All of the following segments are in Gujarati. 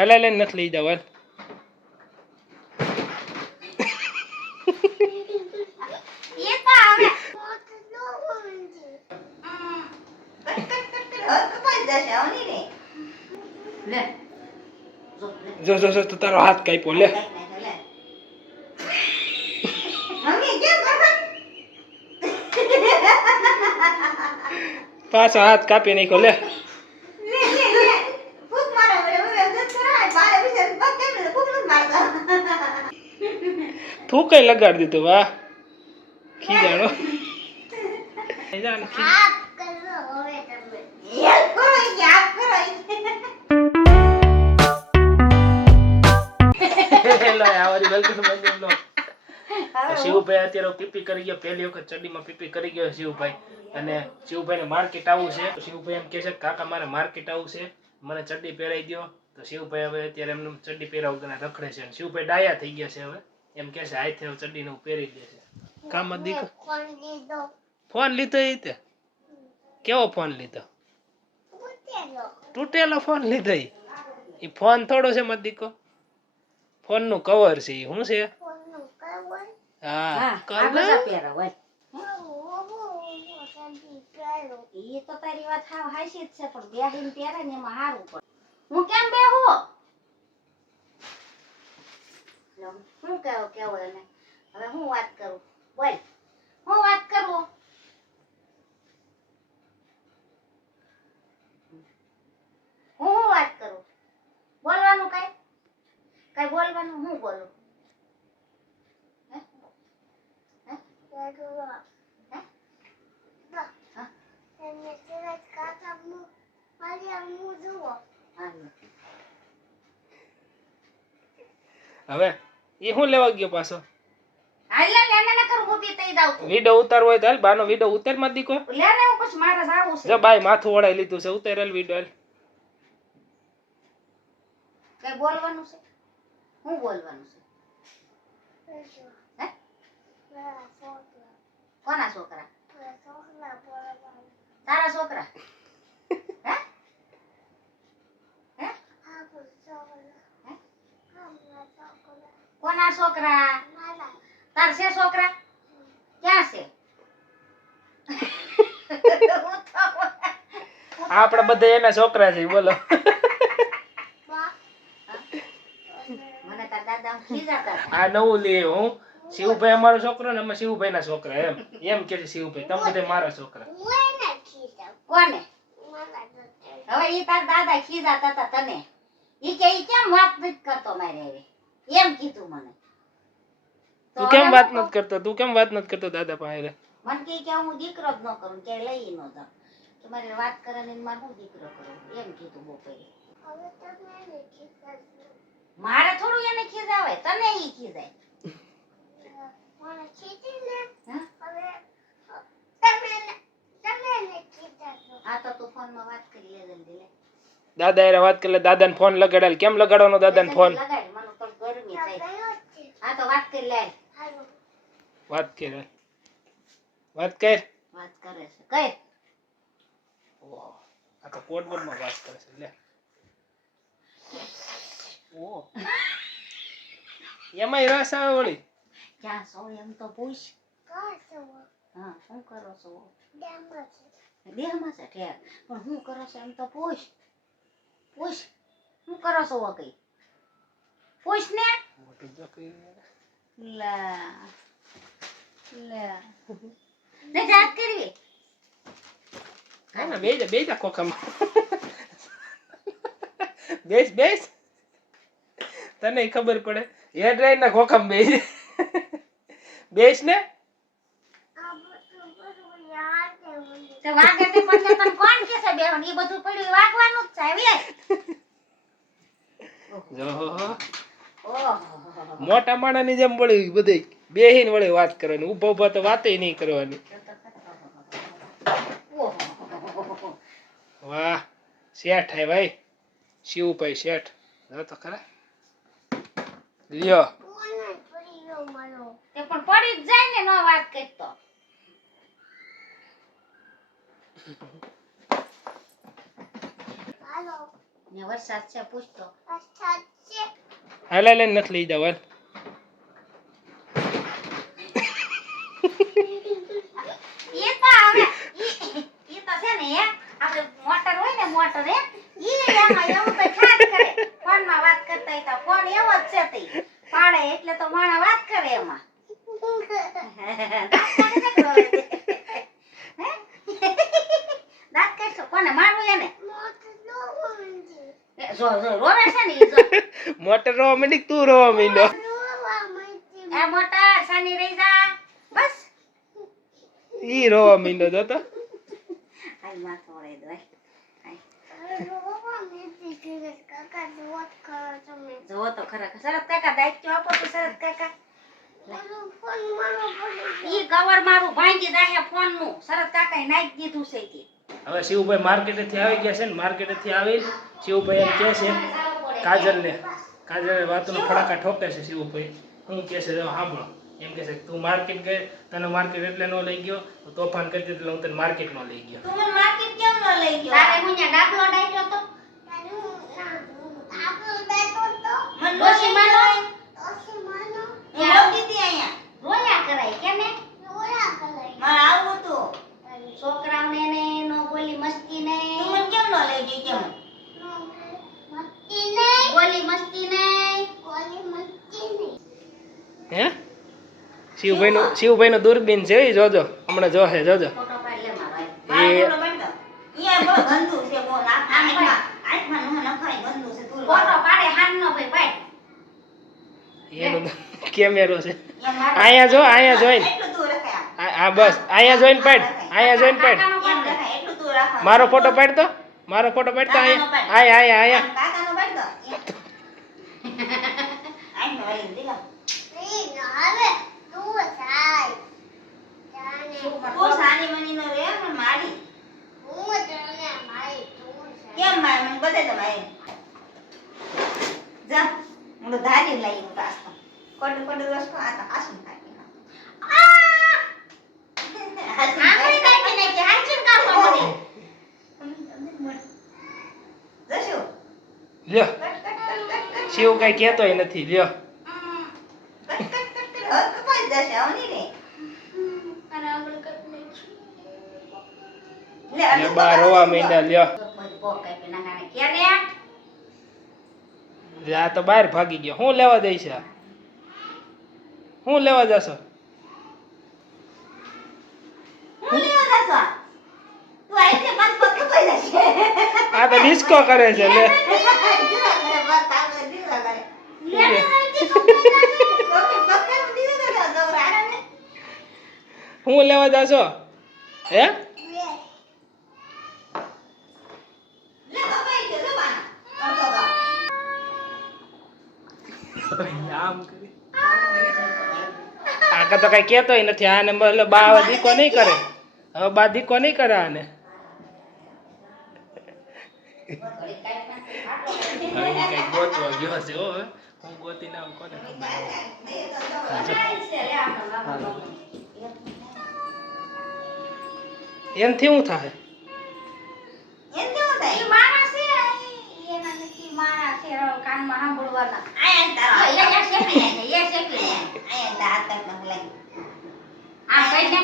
હાલે લઈને નથી લઈ જવા જો જો જો તું તારો હાથ કાપ્યો લે પાછો હાથ કાપી નાખ્યો લે તું કઈ લગાડી દીધું વાહ ખીજાણો શિવભાઈ અત્યારે પીપી કરી ગયો પહેલી વખત ચડ્ડીમાં પીપી કરી ગયો શિવભાઈ અને શિવભાઈને માર્કેટ આવવું છે તો શિવભાઈ એમ કહે છે કાકા મારે માર્કેટ આવવું છે મને ચડ્ડી પહેરાઈ દો તો શિવભાઈ હવે અત્યારે એમને ચડ્ડી પહેરાવ રખડે છે અને શિવભાઈ ડાયા થઈ ગયા છે હવે એમ કહે છે આઈ થયો ચડ્ડીને પહેરી દે છે કામ દીકરો ફોન લીધો એ તે કેવો ફોન લીધો તૂટેલો ફોન લીધો એ ફોન થોડો છે મત દીકો ફોન નું કવર છે શું છે હા ઈ તો તારી વાત હાવ હાચી જ છે પણ બેહીને પહેરે ને એમાં હારું પડે હું કેમ બેહું હું કેવો એને હવે હું વાત કરું બોલ હું વાત કરું હું વાત કરું બોલવાનું કઈ બોલવાનું હું બોલું હવે એ હું લેવા ગયો પાછો હાલે લેને ન કરું હું પી તઈ જાવ વિડિયો ઉતારવો હોય તો હાલ બાનો વિડિયો ઉતાર માં દીકો લેને હું પછી મારે જાવું છે જો બાઈ માથું ઓળાઈ લીધું છે ઉતારેલ વિડિયો કઈ બોલવાનું છે હું બોલવાનું છે હે કોના છોકરા તારા છોકરા હે હે કોના છોકરા તાર છે છોકરા ક્યાં છે આપણે બધા એના છોકરા છે બોલો મને તાર દાદા ખીજાતા આ નવું લે હું શિવભાઈ અમારો છોકરો ને અમે શિવભાઈ ના છોકરા એમ કે છે શિવભાઈ તમે બધા મારા છોકરા કોને હવે ઈ તાર દાદા ખીજાતા હતા તને ઈ કેમ વાત નથી કરતો મારે હવે એમ કીધું મને તું કેમ વાત નથી કરતો દાદા પાસે મને કે હું દીકરો જ ન કરું કે લઈ ન જાઉં કે મારે વાત કરે ને મારે હું દીકરો કરું એમ કીધું બપોરે મારે થોડું એને ખીજાવે તને ઈ ખીજાય હા તો તું ફોન માં વાત કરી લે જલ્દી લે દાદા એરે વાત કરી લે દાદાને ફોન લગાડેલ કેમ લગાડવાનો દાદાને ફોન લગાડ મને તો ગરમી થાય હા તો વાત કરી લે વાત કર વાત કરે છે કઈ ઓહ આ તો કોડવર્ડ માં વાત કરે છે લે ઓહ એમાં રસ આવે વળી ક્યાં છો એમ તો પૂછ હા શું કરો છો દેહમાં છે ઠેર પણ શું કરો છો એમ તો પૂછ શું કરો છો કઈ પૂછ ને લે ને જાત કરવી હા બેજા ખોખામાં બેસ તને ખબર પડે હેર ડ્રાયર ના ખોખામાં બેસ ને તો વાગે તે પણ તને કોણ કે છે બેહન ઈ બધું પડ્યું વાગવાનું જ છે હવે જો મોટા માણાની જેમ વળી બધે બેહીને વળી વાત કરવાની ઊભા ઊભા તો વાતે નહીં કરવાની વાહ શેઠ હે ભાઈ શિવભાઈ શેઠ જો તો ખરા લ્યો તે પણ પડી જ જાય ને નો વાત કરતો ને વરસાદ છે પૂછતો હાલ નથી લઈ જાવ હાલ. એ તો હવે ઈ તો છે ને હે આપણે મોટર હોય ને મોટર હે ઈ એમાં એવું તો ખાસ કરે ફોનમાં વાત કરતા હોય તો ફોન એવો જ છે તે પાડે એટલે તો માણા વાત કરે એમાં દાંત કાઢશો કોને મારવું એને જો જો રોવે છે ને ઈ જો મોટર રોવા માંડી તું રોવા માંડ્યો. એ મોટર સાની રહી જા બસ ઈ રોવા માંડ્યો જો તો. હાલ માથું ઓળાઈ દો જો તો ખરા શરદ કાકા દાયિત્વ આપો તો શરદ કાકા ઈ કવર મારું ભાંગી જાહે ફોન નું શરદ કાકાએ નાખી દીધું છે કે હવે શિવભાઈ માર્કેટેથી આવી ગયા છે ને માર્કેટેથી આવી શિવભાઈ એમ કહે છે કાજલને વાતનો ફડાકા ઠોકે છે શિવભાઈ. હું કહે છે સાંભળો એમ કહે છે તું માર્કેટ ગઈ તને માર્કેટ એટલે ન લઈ ગયો તો તોફાન કરતી એટલે હું તને માર્કેટ નો લઈ ગયો. તું મને માર્કેટ કેમ ન લઈ ગયો તારે હું ન્યા ડાબલો ડાયલો તો મને ડોશી માનો હું આવતી હતી અહીંયા રોયા કરાય કેમે રોયા કરાય મારે આવું તો છોકરાઓને ને નો બોલી મસ્તી ને તું મને કેમ ન લઈ ગઈ કેમ મસ્તી નહીં બોલી મસ્તી નહીં હે શિવભાઈ નો દૂરબીન છે ઈ જોજો હમણાં જોહે જોજો. ફોટો પાડ લે મારો એ અહીંયા બહુ ગંદુ છે બહુ આંખમાં નો નખાય ગંદુ છે તું ફોટો પાડે હાન નો ભાઈ પાડ એનો કેમેરો છે અહીંયા જો અહીંયા જોઈન હા બસ અહીંયા જોઈન પાડ અહીંયા જોઈન પાડ મારો ફોટો પાડ તો મારો ફોટો પાડ તો અહીંયા અહીંયા અહીંયા કાકાનો પાડ દો આઈ નો લઈ દીધા તું સાની મની નો રે પણ મારી કેમ મારે મને બતાય તો મારે જા હું તો ધારી લઈ હું પાસ્તો કોડ વસ્તુ આ તો આસું કાકી આંગળી કાકી ને કે હાંચીન કાપવા મને જશો લ્યો શિવ કઈ કહેતોય નથી લ્યો કપાઈ જશે આવની રે અને આંગળી કાપી લે બા રોવા માંડ્યા લ્યો. લે આ તો બહાર ભાગી ગયો. હું લેવા દઈશ હું લેવા જશો આ તો ડિસ્કો કરે છે લે હું લેવા જશો હે આમ કરી આકા તો કઈ કેતોય નથી આને મતલબ બા હવે દીકો નહીં કરે હવે બા દીકો નહીં કરે આને હવે કઈ ગોતવા ગયો છે હો હવે હું ગોતી ના કોને એનથી હું થાય કાનમાં સાંભળવાના આયા શેફી એ શેફી આયા દાંત કાઢ લઈ આ કઈ ને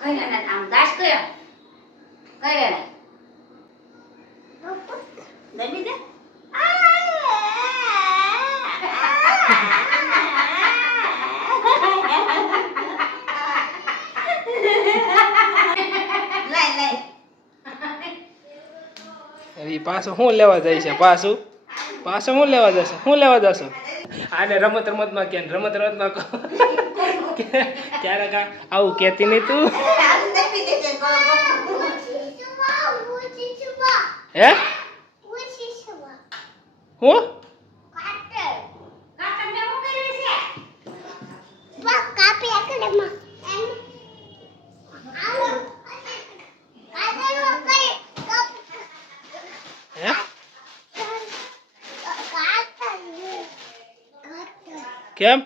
કઈ ને આમ દાસ કયો કરે ને દમી દે લઈ લઈ એ પાછું શું લેવા જાય છે પાછું શું લેવા જશે શું લેવા જશો આને રમતમાં કે રમતમાં ક્યારેક આવું કહેતી નહીં તું હે હું કેમ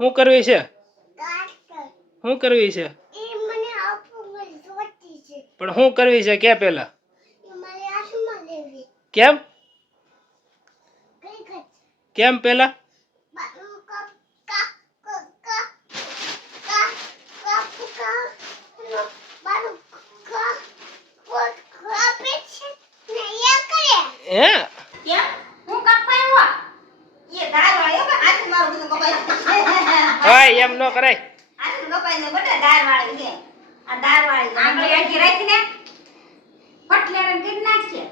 શું કરવી છે શું કરવી છે પણ શું કરવી છે કે પેલા કેમ કેમ પેલા હે કેમ હું કપાયો એ દાળ વાળ્યો કે હાથ મારું બધું કપાયો ઓય એમ નો કરાય હાથ કપાઈ ને બટા દાળ વાળી છે આ દાળ વાળી આંગળી આખી રાખીને પટલેરન કરી નાખશે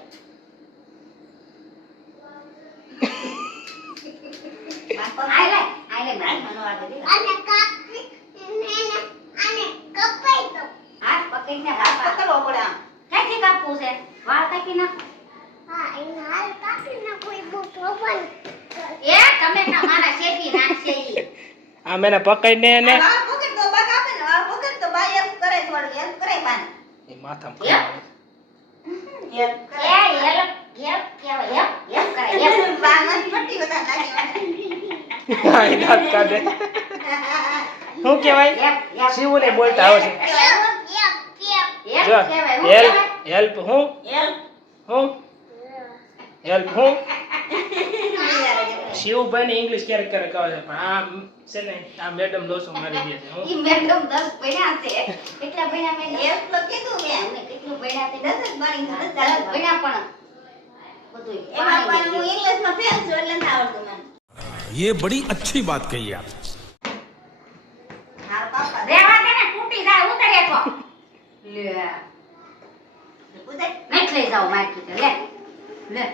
આઈ લે મારી મનો આ બધી અને કપાઈ તો હાથ પકડીને હાથ પકડવો પડે આમ ક્યાંથી કાપવું છે વાળ કાપી નાખો હા એને હાલ કાપી નાખો એ બહુ પ્રોબ્લેમ એ તમે તમારા શેઠી રાખશે ઈ આ મેને પકડીને એને વાળ પકડ તો બા કાપે ને વાળ પકડ તો બા એમ કરે થોડું હેલ્પ કરે બાને એ માથામાં હેલ્પ કરે હેલ્પ કેવાય હેલ્પ કરે હેલ્પ બાને પટ્ટી બતા નાખી હા એ દાંત કાઢે શું કહેવાય શિવને બોલતા આવે છે જો હેલ્પ હેલ્પ હું હેલ્પ હું શિવભાઈ ને ઇંગ્લિશ ક્યારેક ક્યારેક આવે છે પણ આ છે ને આ મેડમ લોસો મારી દે છે હું ઈ મેડમ 10 ભણ્યા છે કેટલા ભણ્યા મેં હેલ્પ તો કીધું મેં કેટલું ભણ્યા તે 10 જ ભણી 10 ભણ્યા પણ બધું એમાં પણ હું ઇંગ્લિશ માં ફેલ છું એટલે ના આવડતું મને ये बड़ी अच्छी बात कही आप હાર પાપા રેવા દે ને તૂટી જાય ઉતરે તો લે ઉતર નહીં લઈ જાવ માર્કેટ લે લે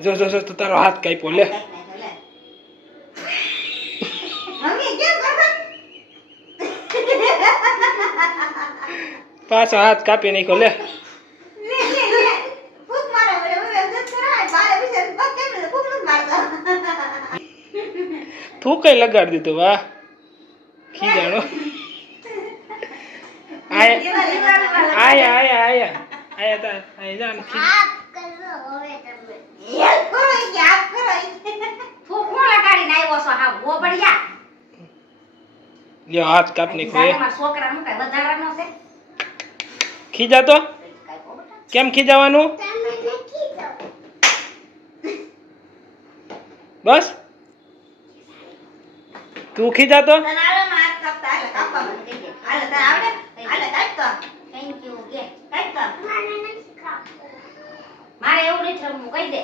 જો તો તારો હાથ કાપ્યો લે મમ્મી કેમ કરો પાછો હાથ કાપી નાખ્યો લે લે ફૂક મારો રે હવે જત કરાય બારે વિશે પગ કેમ ને ફૂક ન મારતો થૂકઈ લગાડી દીધું વાહ ખીજાણો આયા તા આયા જાન આપ કરો હવે તમે હેલ્પ કરો કે આપ કરો ફૂક કોણ લગાડીને આવ્યો છો હા ગો બઢિયા લ્યો હાથ કાપ નાખ્યો મારા છોકરાનું કઈ વધારાનો છે ખીજાતો કેમ ખીજાવાનું બસ તું ખીજાતો તને આવડે હાથ કાપતા હાલે કાપવા મને કહી દે હાલે તને આવડે હાલે કાપ તો થેન્ક યુ કે કાપ તો મારે એવું નથી રમવું કહી દે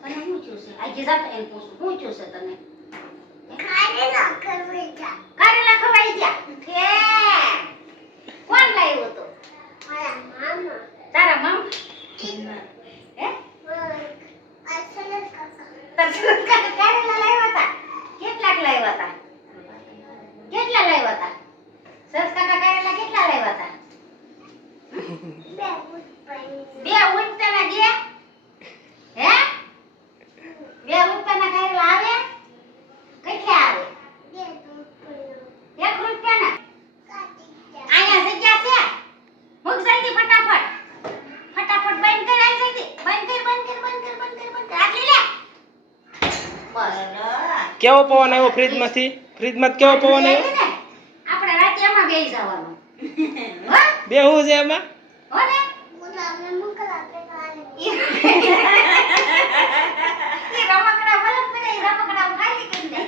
તને શું થયું છે આજે જાત એમ પૂછું શું થયું છે તને કારેલા ખવાઈ ગયા કે કોણ લાવ્યો તો મારા મામા તારા મામા હે અસલ કાકા કારેલા લાવ્યા હતા કેટલાક લાવ્યા હતા કેટલા લાવ્યા હતા સરસ કાકા કારેલા કેટલા લાવ્યા હતા બે ઉંટના દે હે બે ઉંટના કારેલા આવે કેટલા આવે એક રૂપિયાના આયા જગ્યા છે મુક જલ્દી ફટાફટ બંધ કર આ જલ્દી બંધ કર આટલી લે બસ કેવો પવન આવ્યો ફ્રીજમાંથી ફ્રીજમાં કેવો પવન આવ્યો આપણે રાતે એમાં બેસી જવાનું હો બેહું છે એમાં હો ને આપણે મુકલા ઈ રમકડા વલક પડે ઈ રમકડા ખાલી કરી દે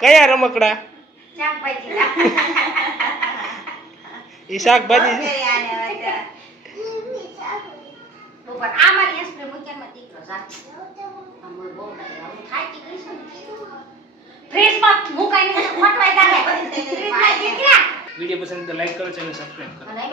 કયા રમકડા શાકભાજી ઈ શાકભાજી છે ઉપર આ મારી એસપ્રે મૂક્યામાં દીકરો સાચ આમ બહુ ડાય થાકી ગઈ છે ફ્રીજમાં મુકાઈને ખોટવાઈ જાય ફ્રીજમાં દીકરા વિડિયો પસંદ તો લાઈક કરો ચેનલ સબસ્ક્રાઇબ કરો મને